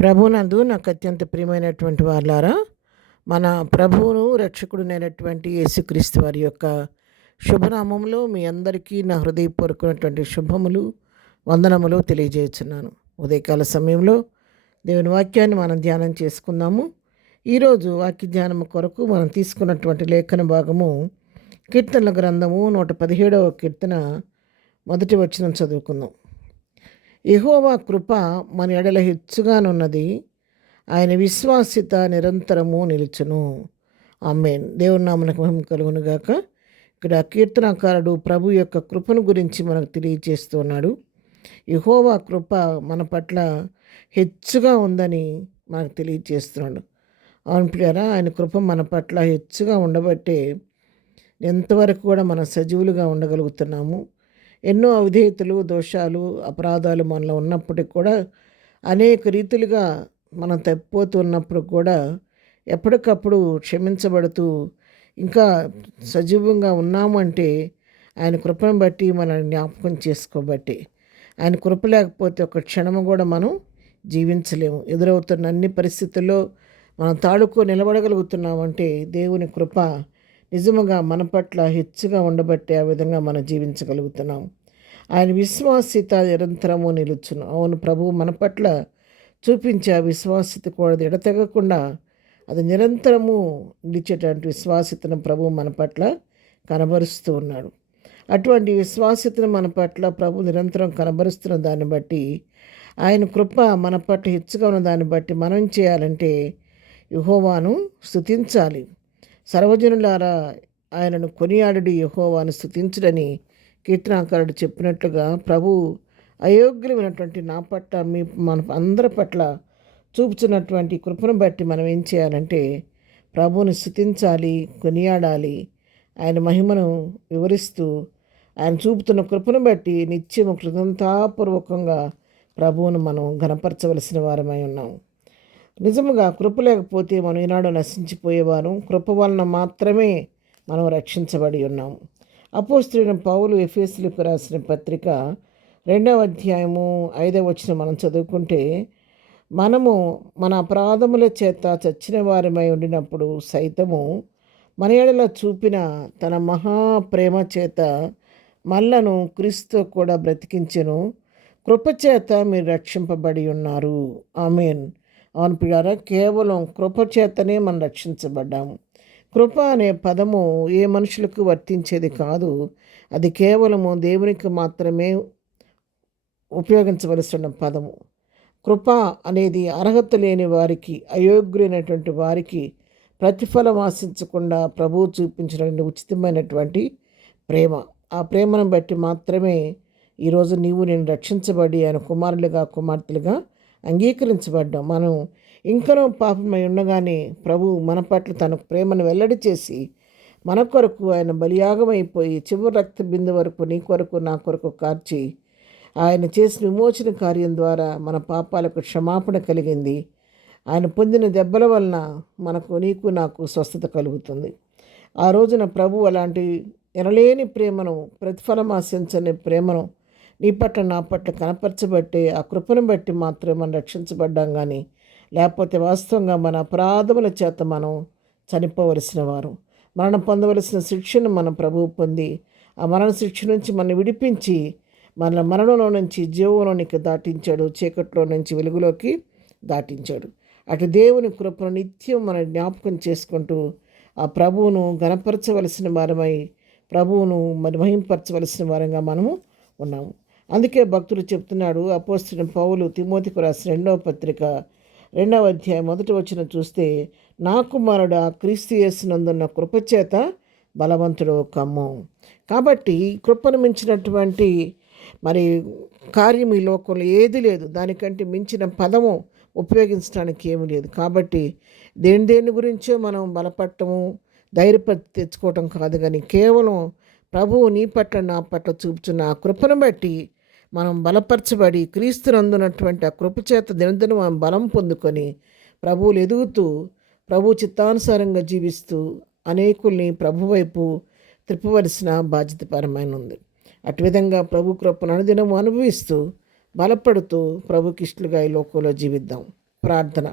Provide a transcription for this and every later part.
ప్రభునందు నాకు అత్యంత ప్రియమైనటువంటి వారులారా, మన ప్రభువును రక్షకుడునైనటువంటి యేసుక్రీస్తు వారి యొక్క శుభనామంలో మీ అందరికీ నా హృదయపూర్వకమైనటువంటి శుభములు, వందనములు తెలియజేస్తున్నాను. ఉదయకాల సమయంలో దేవుని వాక్యాన్ని మనం ధ్యానం చేసుకుందాము. ఈరోజు వాక్య ధ్యానం కొరకు మనం తీసుకున్నటువంటి లేఖన భాగము కీర్తనల గ్రంథము 117వ కీర్తన మొదటి వచనం చదువుకుందాం. యెహోవా కృప మన ఎడల హెచ్చుగానున్నది, ఆయన విశ్వాస్యత నిరంతరము నిలుచును. ఆమేన్. దేవుని నామమునకు మహిమ కలుగును గాక. ఇక్కడ కీర్తనకారుడు ప్రభు యొక్క కృపను గురించి మనకు తెలియజేస్తున్నాడు. యెహోవా కృప మన పట్ల హెచ్చుగా ఉందని మనకు తెలియజేస్తున్నాడు. అవును ప్రియులారా, ఆయన కృప మన పట్ల హెచ్చుగా ఉండబట్టే ఎంతవరకు కూడా మనం సజీవులుగా ఉండగలుగుతున్నాము. ఎన్నో అవిధేయతలు, దోషాలు, అపరాధాలు మనలో ఉన్నప్పటికి కూడా అనేక రీతులుగా మనం తప్పిపోతున్నప్పుడు కూడా ఎప్పటికప్పుడు క్షమించబడుతూ ఇంకా సజీవంగా ఉన్నామంటే ఆయన కృపను బట్టి మనల్ని జ్ఞాపకం చేసుకోబట్టి. ఆయన కృప లేకపోతే ఒక క్షణము కూడా మనం జీవించలేము. ఎదురవుతున్న అన్ని పరిస్థితుల్లో మనం తాడుకో నిలబడగలుగుతున్నామంటే దేవుని కృప నిజముగా మన పట్ల హెచ్చుగా ఉండబట్టే ఆ విధంగా మనం జీవించగలుగుతున్నాం. ఆయన విశ్వాస్యత నిరంతరము నిలుచును. అవును, ప్రభువు మన పట్ల చూపించే ఆ విశ్వాస్యత కూడా ఎడతెగకుండా అది నిరంతరము నిలిచేటువంటి విశ్వాస్యతను ప్రభువు మన పట్ల కనబరుస్తూ ఉన్నాడు. అటువంటి విశ్వాస్యతను మన పట్ల ప్రభు నిరంతరం కనబరుస్తున్న దాన్ని బట్టి, ఆయన కృప మన పట్ల హెచ్చుగా ఉన్న దాన్ని బట్టి మనం చేయాలంటే యెహోవాను స్తుతించాలి. సర్వజనులారా ఆయనను కొనియాడుడి, యెహోవాను స్తుతించుడని కీర్తనాకారుడు చెప్పినట్లుగా ప్రభు అయోగ్యులమైనటువంటి నా పట్ల మన అందరి పట్ల చూపుతున్నటువంటి కృపను బట్టి మనం ఏం చేయాలంటే ప్రభువుని స్తుతించాలి, కొనియాడాలి. ఆయన మహిమను వివరిస్తూ ఆయన చూపుతున్న కృపను బట్టి నిత్యము కృతజ్ఞతాపూర్వకంగా ప్రభువును మనం ఘనపరచవలసిన వారమై ఉన్నాం. నిజముగా కృప లేకపోతే మనం ఈనాడు నశించిపోయేవారు. కృప వలన మాత్రమే మనం రక్షించబడి ఉన్నాము. అపోస్తలుడైన పౌలు ఎఫెసీయులకు రాసిన పత్రిక 2వ అధ్యాయము 5వ వచనం మనం చదువుకుంటే, మనము మన అపరాధముల చేత చచ్చిన వారమై ఉండినప్పుడు సైతము మన ఎడల చూపిన తన మహాప్రేమ చేత మనలను క్రీస్తు కూడా బ్రతికించెను. కృపచేత మీరు రక్షింపబడి ఉన్నారు. ఆమేన్. అవును ప్రియులారా, కేవలం కృప చేతనే మనం రక్షించబడ్డాము. కృప అనే పదము ఏ మనుషులకు వర్తించేది కాదు. అది కేవలము దేవునికి మాత్రమే ఉపయోగించవలసిన పదము. కృప అనేది అర్హత లేని వారికి, అయోగ్యులైనటువంటి వారికి ప్రతిఫలం ఆశించకుండా ప్రభువు చూపించిన ఉచితమైనటువంటి ప్రేమ. ఆ ప్రేమను బట్టి మాత్రమే ఈరోజు నేను రక్షించబడి ఆయన కుమారులుగా, కుమార్తెలుగా అంగీకరించబడ్డాం. మనం ఇంకనూ పాపమై ఉండగానే ప్రభు మన పట్ల తన ప్రేమను వెల్లడి చేసి మన కొరకు ఆయన బలియాగమైపోయి చివరి రక్త బిందు వరకు నీ కొరకు నా కొరకు కార్చి ఆయన చేసిన విమోచన కార్యం ద్వారా మన పాపాలకు క్షమాపణ కలిగింది. ఆయన పొందిన దెబ్బల వలన నీకు నాకు స్వస్థత కలుగుతుంది. ఆ రోజున ప్రభు అలాంటి ఎనలేని ప్రేమను, ప్రతిఫలం ఆశించని ప్రేమను నీ పట్ల నా పట్ల కనపరచబట్టే ఆ కృపను బట్టి మాత్రమే మనం రక్షించబడ్డాం. కానీ లేకపోతే వాస్తవంగా మన అపరాధముల చేత మనం చనిపోవలసిన వారు, మరణం పొందవలసిన శిక్షను మన ప్రభువు పొంది ఆ మరణ శిక్ష నుంచి మనం విడిపించి మన మరణంలో నుంచి జీవంలోనికి దాటించాడు, చీకట్లో నుంచి వెలుగులోకి దాటించాడు. అటు దేవుని కృపను నిత్యం మనం జ్ఞాపకం చేసుకుంటూ ఆ ప్రభువును ఘనపరచవలసిన వారమై ప్రభువును మహింపరచవలసిన వారంగా మనము ఉన్నాము. అందుకే భక్తుడు చెప్తున్నాడు, అపోస్తలుడైన పౌలు తిమోతికి రాసిన 2వ పత్రిక 2వ అధ్యాయం 1వ వచనం చూస్తే, నా కుమారుడా క్రీస్తు యేసునందున్న కృపచేత బలవంతుడు కమ్ము. కాబట్టి కృపను మించినటువంటి కార్యం ఈ లోకంలో ఏది లేదు. దానికంటే మించిన పదము ఉపయోగించడానికి ఏమీ లేదు. కాబట్టి దేని గురించో మనం బలపడటము, ధైర్యపడి తెచ్చుకోవటం కాదు, కానీ కేవలం ప్రభువు నీ పట్ల నా పట్ల చూపుతున్న ఆ కృపను బట్టి మనం బలపరచబడి క్రీస్తునందున్నటువంటి ఆ కృపచేత దినదినం మనం బలం పొందుకొని ప్రభువులు ఎదుగుతూ ప్రభు చిత్తానుసారంగా జీవిస్తూ అనేకుల్ని ప్రభు వైపు త్రిప్పవలసిన బాధ్యతపరమైన ఉంది. అటు విధంగా ప్రభు కృపను అనుదినము అనుభవిస్తూ బలపడుతూ ప్రభుకి ఇష్టలుగా ఈ లోకంలో జీవిద్దాం. ప్రార్థన.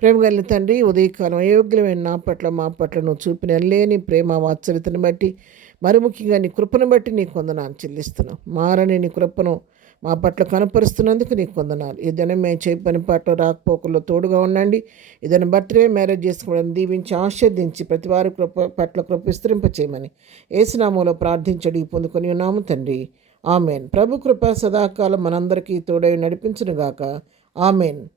ప్రేమ కలిగిన తండ్రి, ఉదయకాలం అయోగ్యమైన నా పట్ల మా పట్ల నువ్వు చూపిన లేని ప్రేమ వాత్సల్యతను బట్టి, మరి ముఖ్యంగా నీ కృపను బట్టి నీకు వందనాలు చెల్లిస్తున్నాం. మారని నీ కృపను మా పట్ల కనపరుస్తున్నందుకు నీకు వందనాలు. ఈ దినం మేము చేయ పని పాటలో రాకపోకల్లో తోడుగా ఉండండి. ఏదైనా బర్త్డే మ్యారేజ్ చేసుకోవడం దీవించి ఆశీర్దించి ప్రతి వారి పట్ల కృప విస్తరింపచేయమని యేసునామములో ప్రార్థించడి పొందుకొని ఉన్నాము తండ్రి. ఆమెన్. ప్రభు కృప సదాకాలం మనందరికీ తోడై నడిపించునుగాక. ఆమెన్.